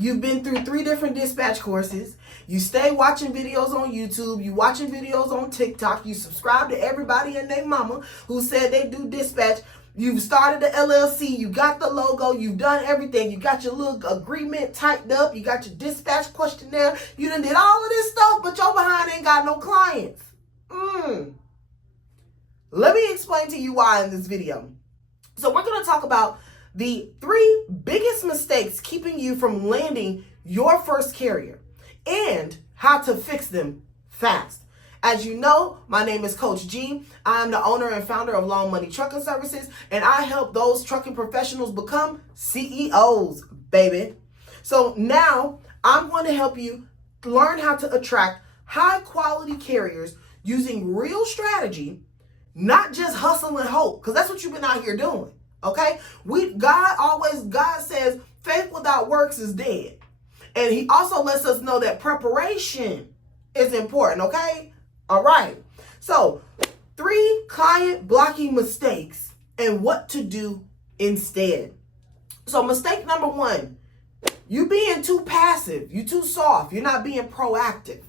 You've been through 3 different dispatch courses. You stay watching videos on YouTube. You watching videos on TikTok. You subscribe to everybody and their mama who said they do dispatch. You've started the LLC. You got the logo. You've done everything. You got your little agreement typed up. You got your dispatch questionnaire. You done did all of this stuff, but your behind ain't got no clients. Let me explain to you why in this video. So we're going to talk about the 3 biggest mistakes keeping you from landing your first carrier and how to fix them fast. As you know, my name is Coach G. I am the owner and founder of Long Money Trucking Services, and I help those trucking professionals become CEOs, baby. So now I'm going to help you learn how to attract high quality carriers using real strategy, not just hustle and hope, because that's what you've been out here doing. Okay? God says faith without works is dead. And he also lets us know that preparation is important. Okay? All right. So 3 client blocking mistakes and what to do instead. So mistake number 1, you being too passive. You too soft. You're not being proactive.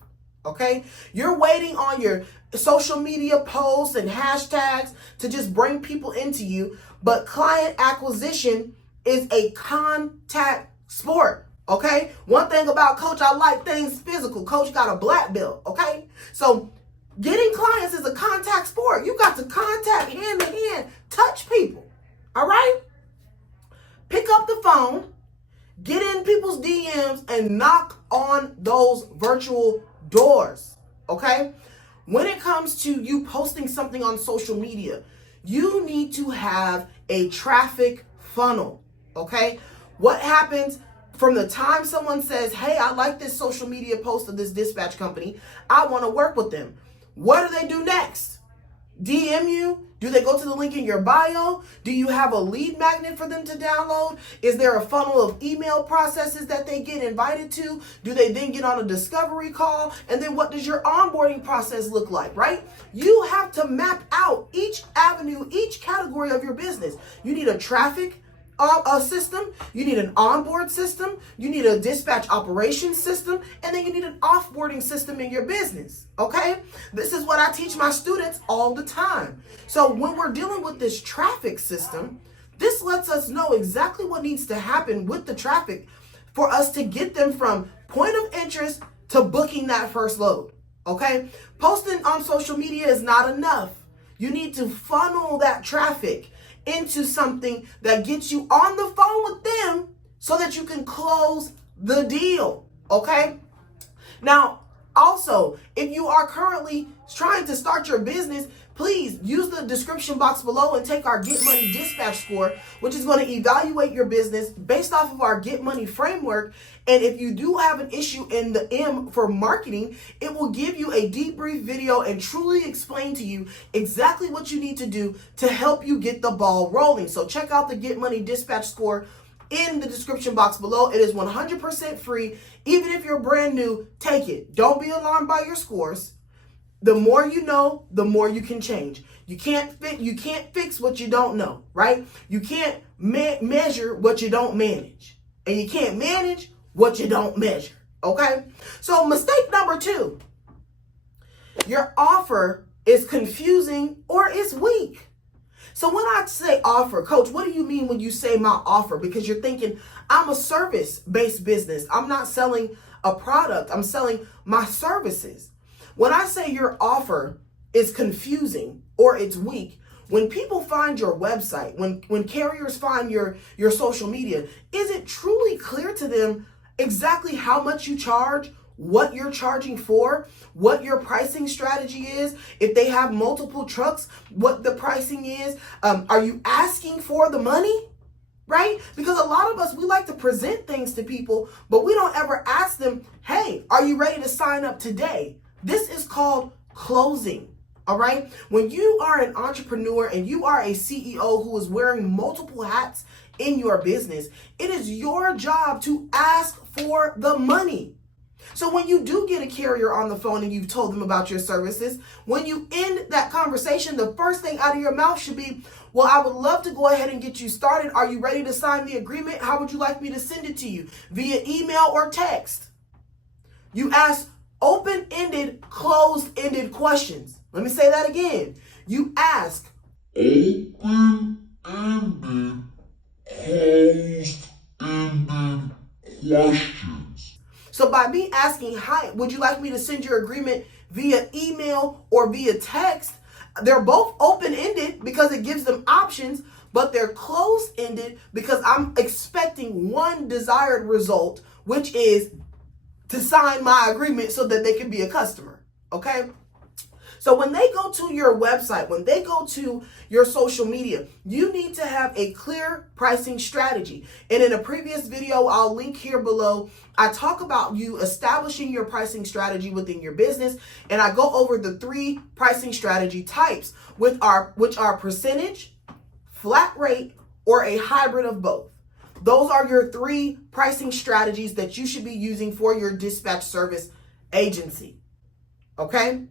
Okay? You're waiting on your social media posts and hashtags to just bring people into you. But client acquisition is a contact sport. Okay? One thing about Coach, I like things physical. Coach got a black belt. Okay? So getting clients is a contact sport. You got to contact hand to hand, touch people. All right? Pick up the phone, get in people's DMs, and knock on those virtual doors. Okay? When it comes to you posting something on social media, you need to have a traffic funnel. Okay? What happens from the time someone says, hey, I like this social media post of this dispatch company, I want to work with them. What do they do next? DM you? Do they go to the link in your bio? Do you have a lead magnet for them to download? Is there a funnel of email processes that they get invited to? Do they then get on a discovery call? And then what does your onboarding process look like, right? You have to map out each avenue, each category of your business. You need a traffic system, you need an onboard system, you need a dispatch operations system, and then you need an offboarding system in your business, okay? This is what I teach my students all the time. So when we're dealing with this traffic system, this lets us know exactly what needs to happen with the traffic for us to get them from point of interest to booking that first load, okay? Posting on social media is not enough. You need to funnel that traffic into something that gets you on the phone with them so that you can close the deal, okay? Now, also, if you are currently trying to start your business, please use the description box below and take our Get Money Dispatch Score, which is going to evaluate your business based off of our Get Money framework. And if you do have an issue in the M for marketing, it will give you a debrief video and truly explain to you exactly what you need to do to help you get the ball rolling. So check out the Get Money Dispatch Score in the description box below. It is 100% free. Even if you're brand new, take it. Don't be alarmed by your scores. The more you know, the more you can change. You can't fix what you don't know, right? You can't measure what you don't manage. And you can't manage what you don't measure, okay? So mistake number 2, your offer is confusing or it's weak. So when I say offer, Coach, what do you mean when you say my offer? Because you're thinking, I'm a service-based business. I'm not selling a product. I'm selling my services. When I say your offer is confusing or it's weak, when people find your website, when carriers find your social media, is it truly clear to them exactly how much you charge, what you're charging for, what your pricing strategy is, if they have multiple trucks, what the pricing is? Are you asking for the money? Right? Because a lot of us, we like to present things to people, but we don't ever ask them, hey, are you ready to sign up today? This is called closing, all right? When you are an entrepreneur and you are a CEO who is wearing multiple hats in your business, it is your job to ask for the money. So when you do get a carrier on the phone and you've told them about your services, when you end that conversation, the first thing out of your mouth should be, well, I would love to go ahead and get you started. Are you ready to sign the agreement? How would you like me to send it to you? Via email or text? You ask open-ended, closed-ended questions. Let me say that again. You ask open-ended, closed-ended questions. So by me asking, hi, would you like me to send your agreement via email or via text? They're both open-ended because it gives them options, but they're closed-ended because I'm expecting one desired result, which is to sign my agreement so that they can be a customer, okay? So when they go to your website, when they go to your social media, you need to have a clear pricing strategy. And in a previous video, I'll link here below, I talk about you establishing your pricing strategy within your business. And I go over the 3 pricing strategy types, which are percentage, flat rate, or a hybrid of both. Those are your 3 pricing strategies that you should be using for your dispatch service agency, okay?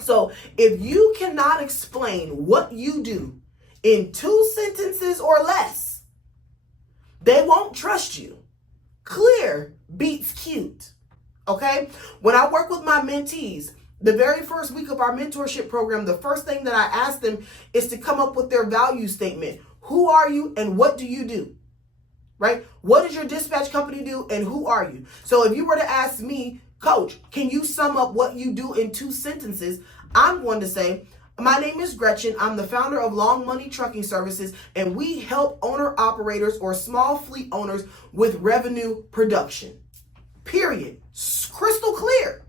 So if you cannot explain what you do in 2 sentences or less, they won't trust you. Clear beats cute, okay? When I work with my mentees, the very first week of our mentorship program, the first thing that I ask them is to come up with their value statement. Who are you and what do you do? Right? What does your dispatch company do and who are you? So if you were to ask me, Coach, can you sum up what you do in 2 sentences? I'm going to say, my name is Gretchen. I'm the founder of Long Money Trucking Services, and we help owner-operators or small fleet owners with revenue production. Period. Crystal clear.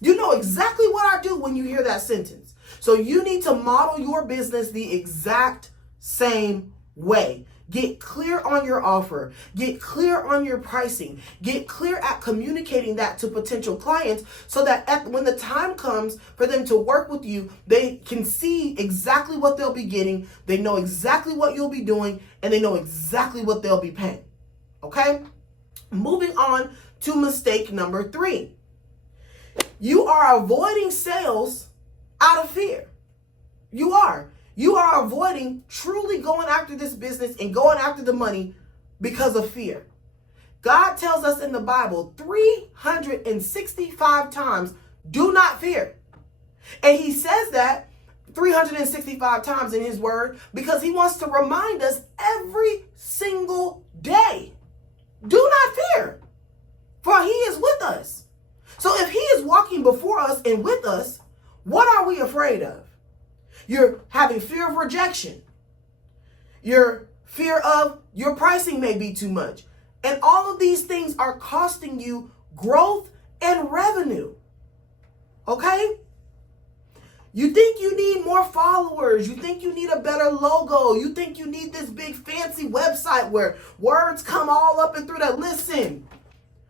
You know exactly what I do when you hear that sentence. So you need to model your business the exact same way. Get clear on your offer. Get clear on your pricing. Get clear at communicating that to potential clients so that when the time comes for them to work with you, they can see exactly what they'll be getting. They know exactly what you'll be doing, and they know exactly what they'll be paying. Okay? Moving on to mistake number 3. You are avoiding sales out of fear. You are. You are avoiding truly going after this business and going after the money because of fear. God tells us in the Bible 365 times, do not fear. And he says that 365 times in his word because he wants to remind us every single day. Do not fear, for he is with us. So if he is walking before us and with us, what are we afraid of? You're having fear of rejection. Your fear of your pricing may be too much. And all of these things are costing you growth and revenue. Okay? You think you need more followers. You think you need a better logo. You think you need this big fancy website where words come all up and through that. Listen.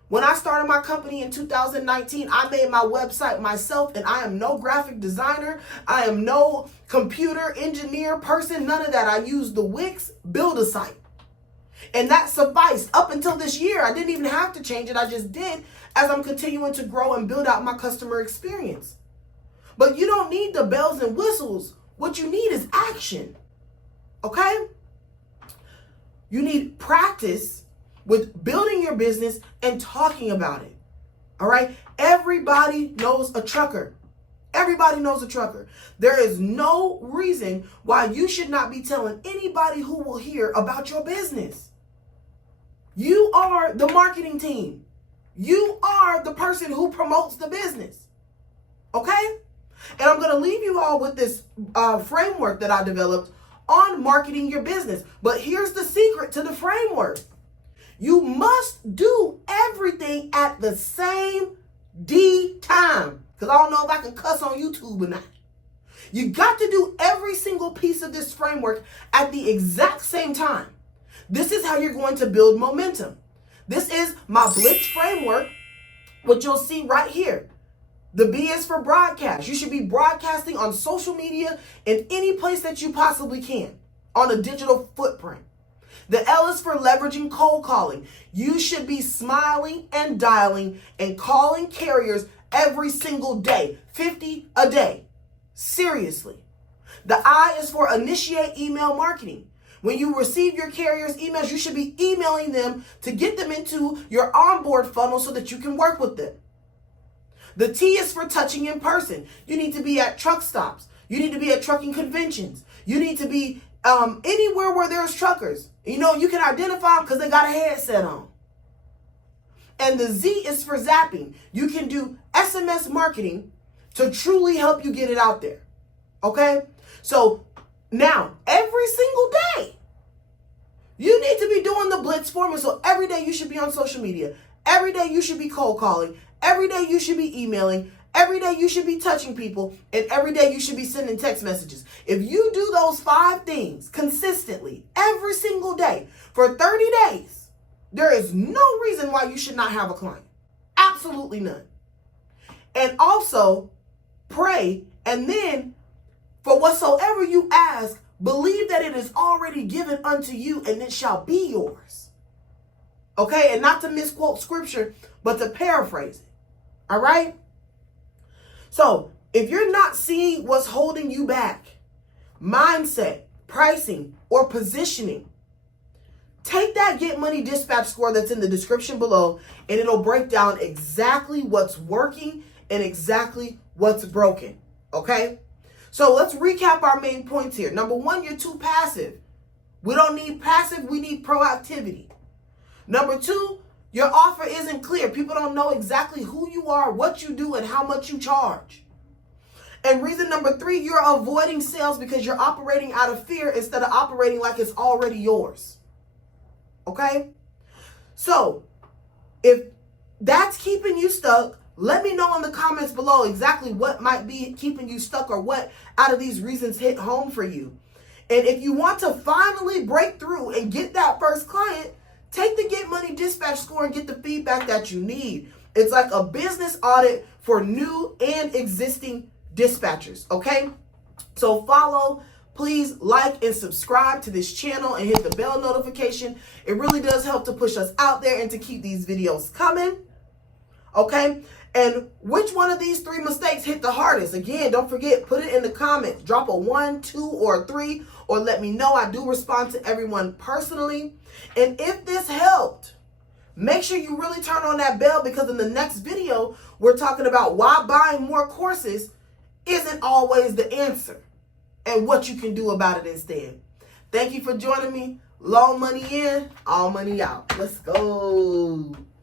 When I started my company in 2019, I made my website myself, and I am no graphic designer. I am no computer engineer person, none of that. I used the Wix build a site. And that sufficed up until this year. I didn't even have to change it. I just did as I'm continuing to grow and build out my customer experience. But you don't need the bells and whistles. What you need is action. Okay? You need practice with building your business and talking about it. All right? Everybody knows a trucker. Everybody knows a trucker. There is no reason why you should not be telling anybody who will hear about your business. You are the marketing team. You are the person who promotes the business. Okay? And I'm going to leave you all with this framework that I developed on marketing your business. But here's the secret to the framework. You must do everything at the same time. Because I don't know if I can cuss on YouTube or not. You got to do every single piece of this framework at the exact same time. This is how you're going to build momentum. This is my Blitz framework, which you'll see right here. The B is for broadcast. You should be broadcasting on social media in any place that you possibly can on a digital footprint. The L is for leveraging cold calling. You should be smiling and dialing and calling carriers every single day, 50 a day. Seriously. The I is for initiate email marketing. When you receive your carrier's emails, you should be emailing them to get them into your onboard funnel so that you can work with them. The T is for touching in person. You need to be at truck stops. You need to be at trucking conventions. You need to be anywhere where there's truckers. You know, you can identify them because they got a headset on. And the Z is for zapping. You can do SMS marketing to truly help you get it out there. Okay? So now, every single day, you need to be doing the blitz formula. So every day you should be on social media. Every day you should be cold calling. Every day you should be emailing. Every day you should be touching people. And every day you should be sending text messages. If you do those 5 things consistently, every single day, for 30 days, there is no reason why you should not have a client. Absolutely none. And also, pray, and then, for whatsoever you ask, believe that it is already given unto you, and it shall be yours. Okay? And not to misquote scripture, but to paraphrase it. All right? So, if you're not seeing what's holding you back, mindset, pricing, or positioning, take that Get Money Dispatch score that's in the description below, and it'll break down exactly what's working and exactly what's broken. Okay? So let's recap our main points here. Number 1, you're too passive. We don't need passive, we need proactivity. Number 2, your offer isn't clear. People don't know exactly who you are, what you do, and how much you charge. And reason number 3, you're avoiding sales because you're operating out of fear instead of operating like it's already yours. Okay? So, if that's keeping you stuck, let me know in the comments below exactly what might be keeping you stuck or what out of these reasons hit home for you. And if you want to finally break through and get that first client, take the Get Money Dispatch score and get the feedback that you need. It's like a business audit for new and existing dispatchers, okay? So follow, please like and subscribe to this channel and hit the bell notification. It really does help to push us out there and to keep these videos coming, okay? And which one of these 3 mistakes hit the hardest? Again, don't forget, put it in the comments. Drop a 1, 2, or 3, or let me know. I do respond to everyone personally. And if this helped, make sure you really turn on that bell, because in the next video, we're talking about why buying more courses isn't always the answer and what you can do about it instead. Thank you for joining me. Loan money in, all money out. Let's go.